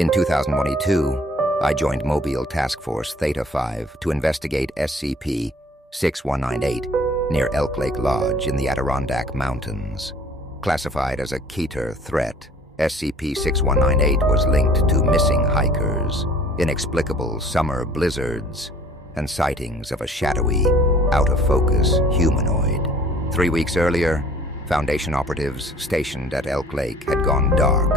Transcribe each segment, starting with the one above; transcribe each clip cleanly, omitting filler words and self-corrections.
In 2022, I joined Mobile Task Force Theta-5 to investigate SCP-6198 near Elk Lake Lodge in the Adirondack Mountains. Classified as a Keter threat, SCP-6198 was linked to missing hikers, inexplicable summer blizzards, and sightings of a shadowy, out-of-focus humanoid. 3 weeks earlier, Foundation operatives stationed at Elk Lake had gone dark,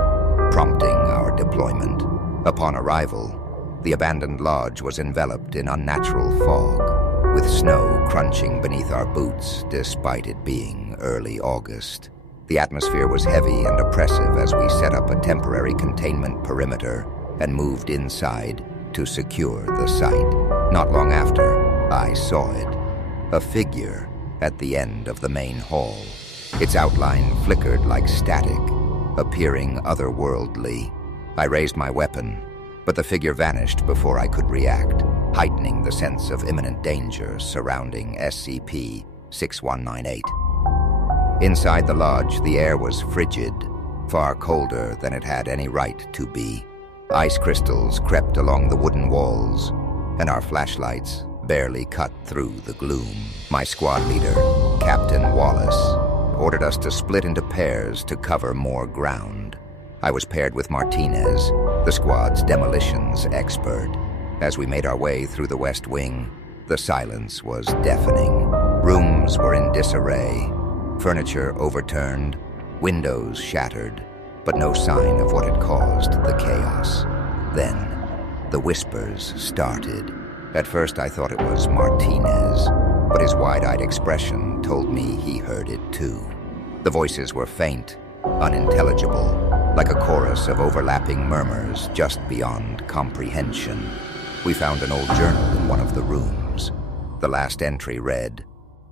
prompting our deployment. Upon arrival, the abandoned lodge was enveloped in unnatural fog, with snow crunching beneath our boots despite it being early August. The atmosphere was heavy and oppressive as we set up a temporary containment perimeter and moved inside to secure the site. Not long after, I saw it, a figure at the end of the main hall. Its outline flickered like static, appearing otherworldly. I raised my weapon, but the figure vanished before I could react, heightening the sense of imminent danger surrounding SCP-6198. Inside the lodge, the air was frigid, far colder than it had any right to be. Ice crystals crept along the wooden walls, and our flashlights barely cut through the gloom. My squad leader, Captain Wallace, ordered us to split into pairs to cover more ground. I was paired with Martinez, the squad's demolitions expert. As we made our way through the West Wing, the silence was deafening. Rooms were in disarray, furniture overturned, windows shattered, but no sign of what had caused the chaos. Then, the whispers started. At first I thought it was Martinez, but his wide-eyed expression told me he heard it too. The voices were faint, unintelligible, like a chorus of overlapping murmurs just beyond comprehension. We found an old journal in one of the rooms. The last entry read,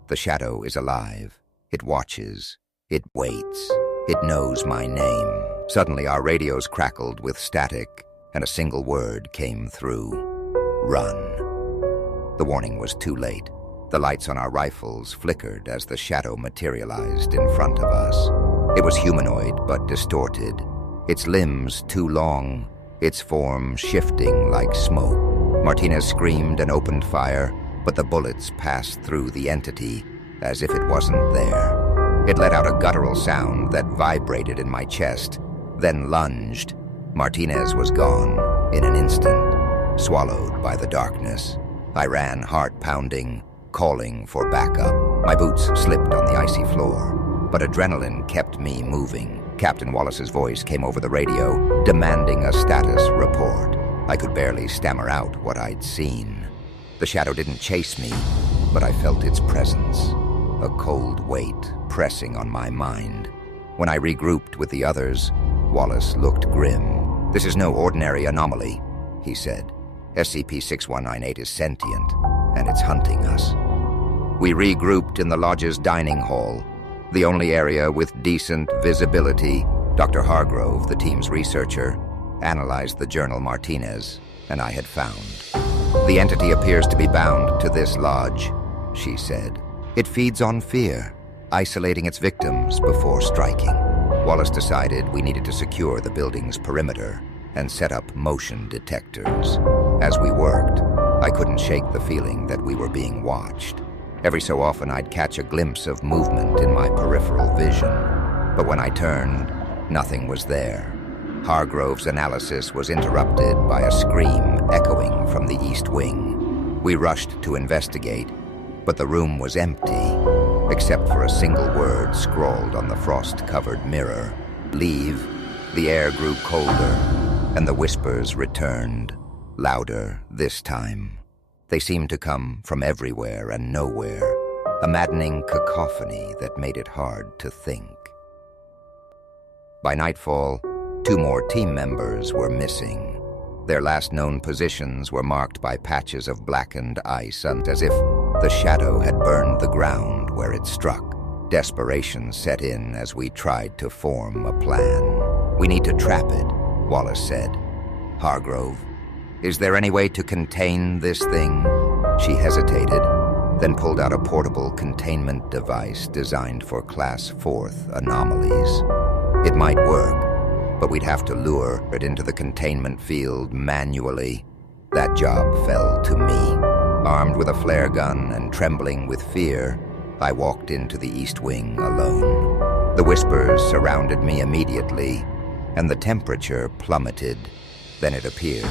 "The shadow is alive. It watches. It waits. It knows my name." Suddenly our radios crackled with static, and a single word came through: "Run." The warning was too late. The lights on our rifles flickered as the shadow materialized in front of us. It was humanoid but distorted, its limbs too long, its form shifting like smoke. Martinez screamed and opened fire, but the bullets passed through the entity as if it wasn't there. It let out a guttural sound that vibrated in my chest, then lunged. Martinez was gone in an instant, swallowed by the darkness. I ran, heart pounding, calling for backup. My boots slipped on the icy floor, but adrenaline kept me moving. Captain Wallace's voice came over the radio, demanding a status report. I could barely stammer out what I'd seen. The shadow didn't chase me, but I felt its presence, a cold weight pressing on my mind. When I regrouped with the others, Wallace looked grim. "This is no ordinary anomaly," he said. "SCP-6198 is sentient, and it's hunting us." We regrouped in the lodge's dining hall, the only area with decent visibility. Dr. Hargrove, the team's researcher, analyzed the journal Martinez and I had found. "The entity appears to be bound to this lodge," she said. "It feeds on fear, isolating its victims before striking." Wallace decided we needed to secure the building's perimeter and set up motion detectors. As we worked, I couldn't shake the feeling that we were being watched. Every so often I'd catch a glimpse of movement in my peripheral vision, but when I turned, nothing was there. Hargrove's analysis was interrupted by a scream echoing from the East Wing. We rushed to investigate, but the room was empty, except for a single word scrawled on the frost-covered mirror: "Leave." The air grew colder, and the whispers returned, louder this time. They seemed to come from everywhere and nowhere, a maddening cacophony that made it hard to think. By nightfall, 2 more team members were missing. Their last known positions were marked by patches of blackened ice, and as if the shadow had burned the ground where it struck. Desperation set in as we tried to form a plan. "We need to trap it," Wallace said. "Hargrove, is there any way to contain this thing?" She hesitated, then pulled out a portable containment device designed for Class 4th anomalies. It might work, but we'd have to lure it into the containment field manually. That job fell to me. Armed with a flare gun and trembling with fear, I walked into the East Wing alone. The whispers surrounded me immediately, and the temperature plummeted. Then it appeared,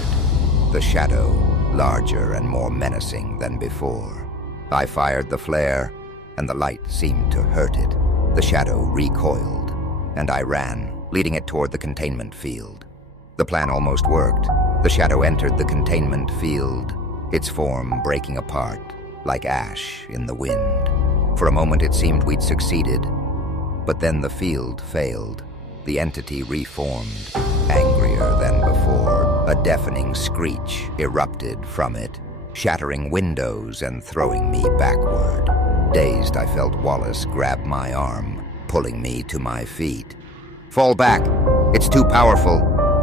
the shadow, larger and more menacing than before. I fired the flare, and the light seemed to hurt it. The shadow recoiled, and I ran, leading it toward the containment field. The plan almost worked. The shadow entered the containment field, its form breaking apart like ash in the wind. For a moment it seemed we'd succeeded, but then the field failed. The entity reformed, angrier than before. A deafening screech erupted from it, shattering windows and throwing me backward. Dazed, I felt Wallace grab my arm, pulling me to my feet. "Fall back! It's too powerful!"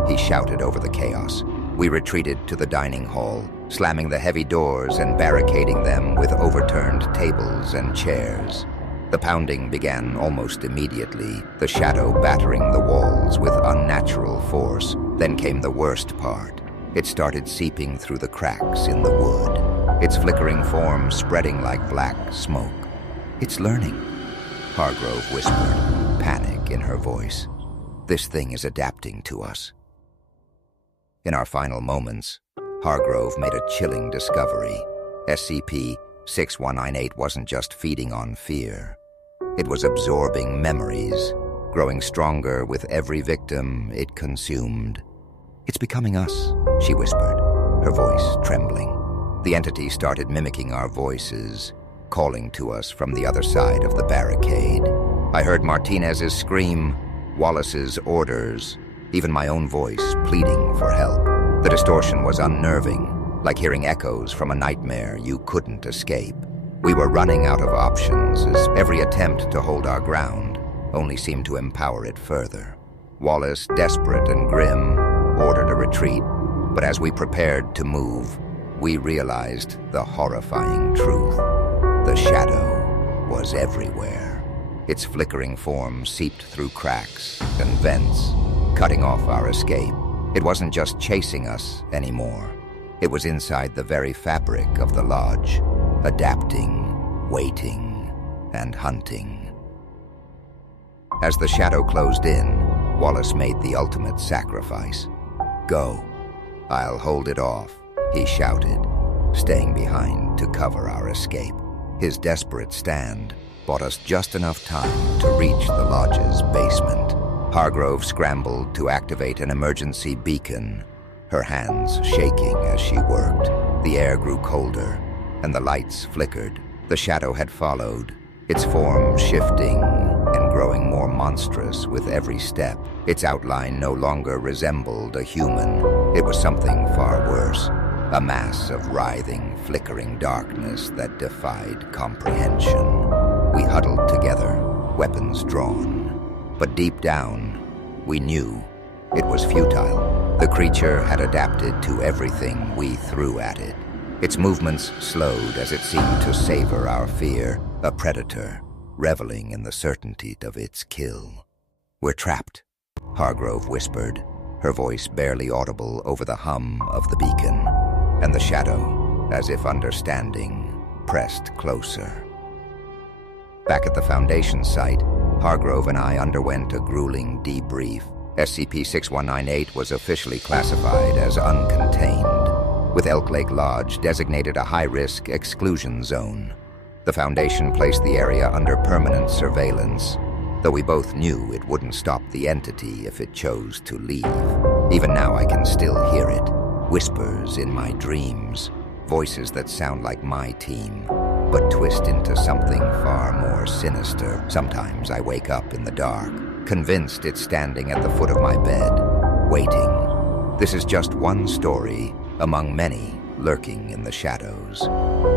he shouted over the chaos. We retreated to the dining hall, slamming the heavy doors and barricading them with overturned tables and chairs. The pounding began almost immediately, the shadow battering the walls with unnatural force. Then came the worst part. It started seeping through the cracks in the wood, its flickering form spreading like black smoke. "It's learning," Hargrove whispered, panic in her voice. "This thing is adapting to us." In our final moments, Hargrove made a chilling discovery. SCP-6198 wasn't just feeding on fear. It was absorbing memories, growing stronger with every victim it consumed. "It's becoming us," she whispered, her voice trembling. The entity started mimicking our voices, calling to us from the other side of the barricade. I heard Martinez's scream, Wallace's orders, even my own voice pleading for help. The distortion was unnerving, like hearing echoes from a nightmare you couldn't escape. We were running out of options, as every attempt to hold our ground only seemed to empower it further. Wallace, desperate and grim, ordered a retreat, but as we prepared to move, we realized the horrifying truth. The shadow was everywhere. Its flickering form seeped through cracks and vents, cutting off our escape. It wasn't just chasing us anymore. It was inside the very fabric of the lodge, adapting, waiting, and hunting. As the shadow closed in, Wallace made the ultimate sacrifice. "Go. I'll hold it off," he shouted, staying behind to cover our escape. His desperate stand bought us just enough time to reach the lodge's basement. Hargrove scrambled to activate an emergency beacon, her hands shaking as she worked. The air grew colder, and the lights flickered. The shadow had followed, its form shifting and growing more monstrous with every step. Its outline no longer resembled a human. It was something far worse, a mass of writhing, flickering darkness that defied comprehension. We huddled together, weapons drawn. But deep down, we knew it was futile. The creature had adapted to everything we threw at it. Its movements slowed as it seemed to savor our fear, a predator, reveling in the certainty of its kill. "We're trapped," Hargrove whispered, her voice barely audible over the hum of the beacon. And the shadow, as if understanding, pressed closer. Back at the Foundation site, Hargrove and I underwent a grueling debrief. SCP-6198 was officially classified as uncontained, with Elk Lake Lodge designated a high-risk exclusion zone. The Foundation placed the area under permanent surveillance, though we both knew it wouldn't stop the entity if it chose to leave. Even now I can still hear it, whispers in my dreams, voices that sound like my team, but twist into something far more sinister. Sometimes I wake up in the dark, convinced it's standing at the foot of my bed, waiting. This is just one story among many lurking in the shadows.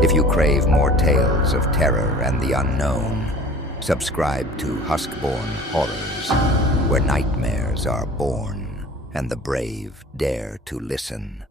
If you crave more tales of terror and the unknown, subscribe to Huskborn Horrors, where nightmares are born and the brave dare to listen.